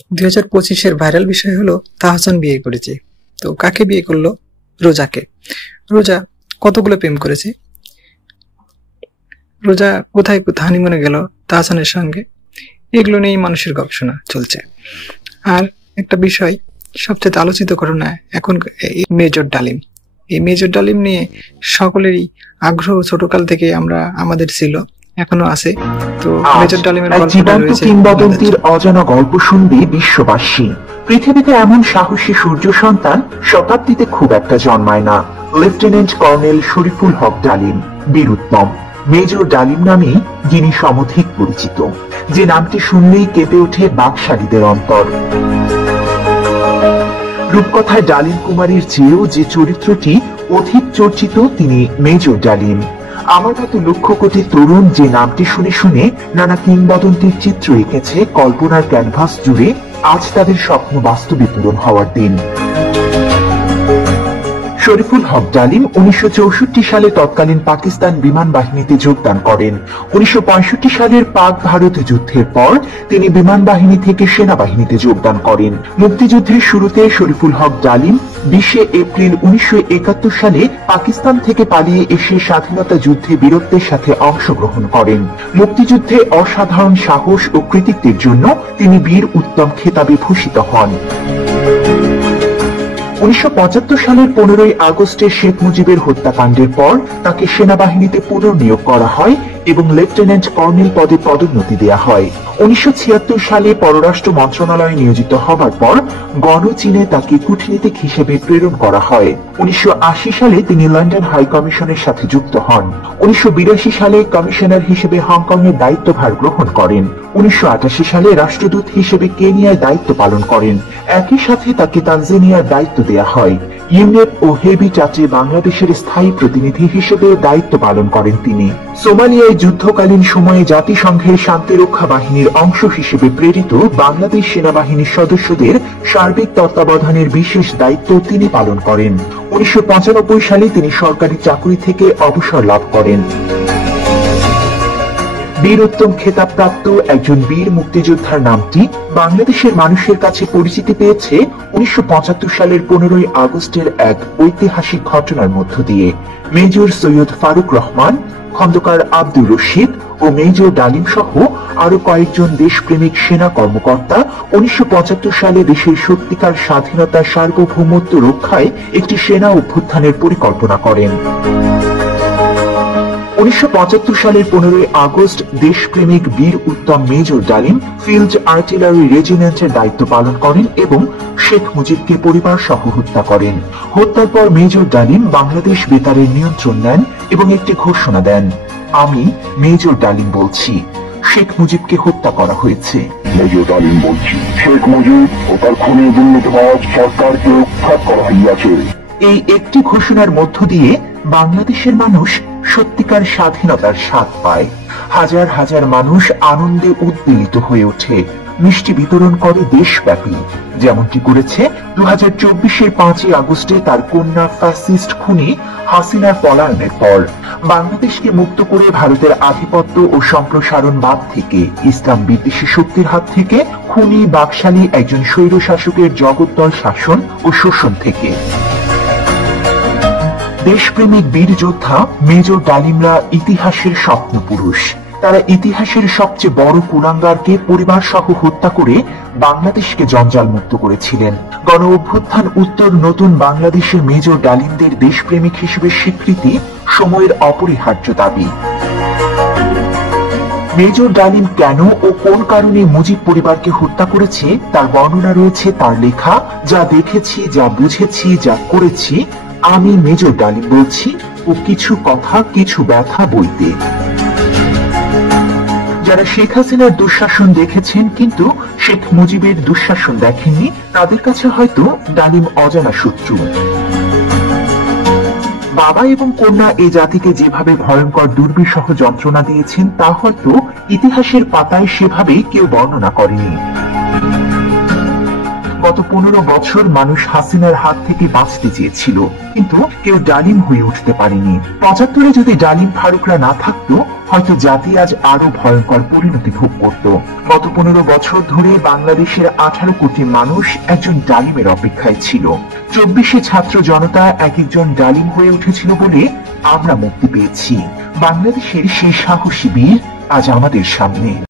2025-এর viral বিষয় হলো তাহসান বিয়ে করেছে। তো কাকে বিয়ে করলো? রোজাকে। রোজা কতগুলো প্রেম করেছে? রোজা কোথায় হানিমুনে গেল তাহসানের সঙ্গে? এগুলো নিয়েই মানুষের গবেষণা চলছে। আর একটা বিষয়, সবচেয়ে আলোচিত ঘটনা এখন এই মেজর ডালিম। এই মেজর ডালিম নিয়ে সকলেরই আগ্রহ ছোটকাল থেকে আমাদের ছিল, এখনো আছে। তো মেজর ডালিমের গল্পটা রয়েছে। কিংবদন্তির অজানা গল্প শুনবে বিশ্ববাসী। পৃথিবীতে এমন সাহসী সূর্য সন্তান শতাব্দীতে খুব একটা জন্মায় না। লেফটেন্যান্ট কর্নেল শরীফুল হক ডালিম, বীরুত্তম মেজর ডালিম নামে যিনি সমধিক পরিচিত, যে নামটি শুনলেই কেঁপে ওঠে বাকশালীদের অন্তর। রূপকথায় ডালিম কুমারীর চেয়েও যে চরিত্রটি অধিক চর্চিত, তিনি মেজর ডালিম। আমার মতো লক্ষ কোটি তরুণ যে নামটি শুনে শুনে নানা কিংবদন্তির চিত্র এঁকেছে কল্পনার ক্যানভাস জুড়ে, আজ তাদের স্বপ্ন বাস্তবে পূরণ হওয়ার দিন। শরীফুল হক ডালিম 1964 সালে তৎকালীন পাকিস্তান বিমান বাহিনীতে যোগদান করেন। 1965 সালের পাক ভারত যুদ্ধের পর তিনি বিমান বাহিনী থেকে সেনাবাহিনীতে যোগদান করেন। মুক্তিযুদ্ধের শুরুতে শরীফুল হক ডালিম 20 এপ্রিল 1971 সালে পাকিস্তান থেকে পালিয়ে এসে স্বাধীনতা যুদ্ধে বীরত্বের সাথে অংশগ্রহণ করেন। মুক্তিযুদ্ধে অসাধারণ সাহস ও কৃতিত্বের জন্য তিনি বীর উত্তম খেতাবে ভূষিত হন। 1975 সালের 15 আগস্টে শেখ মুজিবের হত্যাকাণ্ডের পর তাকে সেনাবাহিনীতে পুনর্নিয়োগ করা হয় এবং লেফটেন্যান্ট কর্নেল পদে পদোন্নতি দেওয়া হয়। 1976 সালে পররাষ্ট্র মন্ত্রণালয়ে নিয়োজিত হবার পর গণচীনে তাকে কূটনীতিক হিসেবে প্রেরণ করা হয়। 1980 সালে তিনি লন্ডন হাই কমিশনের সাথে যুক্ত হন। 1982 সালে কমিশনার হিসেবে হংকং এর দায়িত্বভার গ্রহণ করেন। 1988 সালে রাষ্ট্রদূত হিসেবে কেনিয়ায় দায়িত্ব পালন করেন। একই সাথে তাকে তানজানিয়ার দায়িত্ব দেওয়া হয়। ইউনেপ ও হেবিটাটে বাংলাদেশের স্থায়ী প্রতিনিধি হিসেবে দায়িত্ব পালন করেন তিনি। সোমালিয়ায় যুদ্ধকালীন সময়ে জাতিসংঘের শান্তিরক্ষা বাহিনীর অংশ হিসেবে প্রেরিত বাংলাদেশ সেনাবাহিনীর সদস্যদের সার্বিক তত্ত্বাবধানের বিশেষ দায়িত্ব তিনি পালন করেন। 1995 সালে তিনি সরকারি চাকরি থেকে অবসর লাভ করেন। বীরোত্তম খেতাবপ্রাপ্ত একজন বীর মুক্তিযোদ্ধার নামটি বাংলাদেশের মানুষের কাছে পরিচিতি পেয়েছে 1975 সালের 15 আগস্টের এক ঐতিহাসিক ঘটনার মধ্য দিয়ে। মেজর সৈয়দ ফারুক রহমান, খন্দকার আব্দুর রশিদ ও মেজর ডালিম সহ আরো কয়েকজন দেশপ্রেমিক সেনা কর্মকর্তা 1975 সালে দেশের সত্যিকার স্বাধীনতা সার্বভৌমত্ব রক্ষায় একটি সেনা অভ্যুত্থানের পরিকল্পনা করেন। 1975 সালের 15 আগস্ট দেশপ্রেমিক বীর উত্তম মেজর ডালিম ফিল্ড আর্টিলারি রেজিমেন্টের দায়িত্ব পালন করেন এবং শেখ মুজিবকে পরিবার সহ হত্যা করেন। হত্যার পর মেজর ডালিম বাংলাদেশ বেতারের নিয়ন্ত্রণ নেন এবং একটি ঘোষণা দেন, আমি মেজর ডালিম বলছি, শেখ মুজিবকে হত্যা করা হয়েছে। মেজর ডালিম বলছি, শেখ মুজিব ও তার খুনি দুর্নীতিবাজ সরকারকে উৎখাত করা হইয়াছে। এই একটি ঘোষণার মধ্য দিয়ে বাংলাদেশের মানুষ সত্যিকার স্বাধীনতার স্বাদ পায়। হাজার হাজার মানুষ আনন্দে উদ্বেলিত হয়ে ওঠে, মিষ্টি বিতরণ করে দেশব্যাপী, যেমনটি করেছে 2024-এর 5 আগস্টে তার কন্যা ফ্যাসিস্ট খুনি হাসিনার পলায়নের পর। বাংলাদেশকে মুক্ত করে ভারতের আধিপত্য ও সম্প্রসারণবাদ থেকে, ইসলাম বিদ্বেষী শক্তির হাত থেকে, খুনি বাকশালী একজন স্বৈরশাসকের জগদ্দল শাসন ও শোষণ থেকে। দেশপ্রেমিক বীর যোদ্ধা মেজর ডালিমরা ইতিহাসের স্বপ্ন পুরুষ। তারা ইতিহাসের সবচেয়ে বড় কুলাঙ্গারকে পরিবার সহ হত্যা করে বাংলাদেশকে জঞ্জাল মুক্ত করেছিলেন। গণ অভ্যুত্থান উত্তর নতুন বাংলাদেশের মেজর ডালিমদের দেশপ্রেমিক হিসেবে স্বীকৃতি সময়ের অপরিহার্য দাবি। মেজর ডালিম কেন ও কোন কারণে মুজিব পরিবারকে হত্যা করেছে তার বর্ণনা রয়েছে তার লেখা যা দেখেছি, যা বুঝেছি, যা করেছি, আমি মেজর ডালিম বলছি ও কিছু কথা কিছু ব্যথা বইতে। যারা শেখ হাসিনার দুঃশাসন দেখেছেন কিন্তু শেখ মুজিবের দুঃশাসন দেখেননি, তাদের কাছে হয়তো ডালিম অজানা শত্রু। বাবা এবং কন্যা এই জাতিকে যেভাবে ভয়ঙ্কর দুর্বিষহ যন্ত্রণা দিয়েছেন তা হয়তো ইতিহাসের পাতায় সেভাবে কেউ বর্ণনা করেনি। গত 15 বছর মানুষ হাসিনার হাত থেকে বাঁচতে চেয়েছিল, কিন্তু কেউ ডালিম হয়ে উঠতে পারেনি। 75-এ যদি ডালিম ফারুকরা না থাকতো, হয়তো জাতি আজ আরো ভয়ঙ্কর পরিণতি ভোগ করত। গত 15 বছর ধরে বাংলাদেশের 18 কোটি মানুষ একজন ডালিমের অপেক্ষায় ছিল। 24-এ ছাত্র জনতা এক একজন ডালিম হয়ে উঠেছিল বলে আমরা মুক্তি পেয়েছি। বাংলাদেশের সেই সাহসী বীর আজ আমাদের সামনে।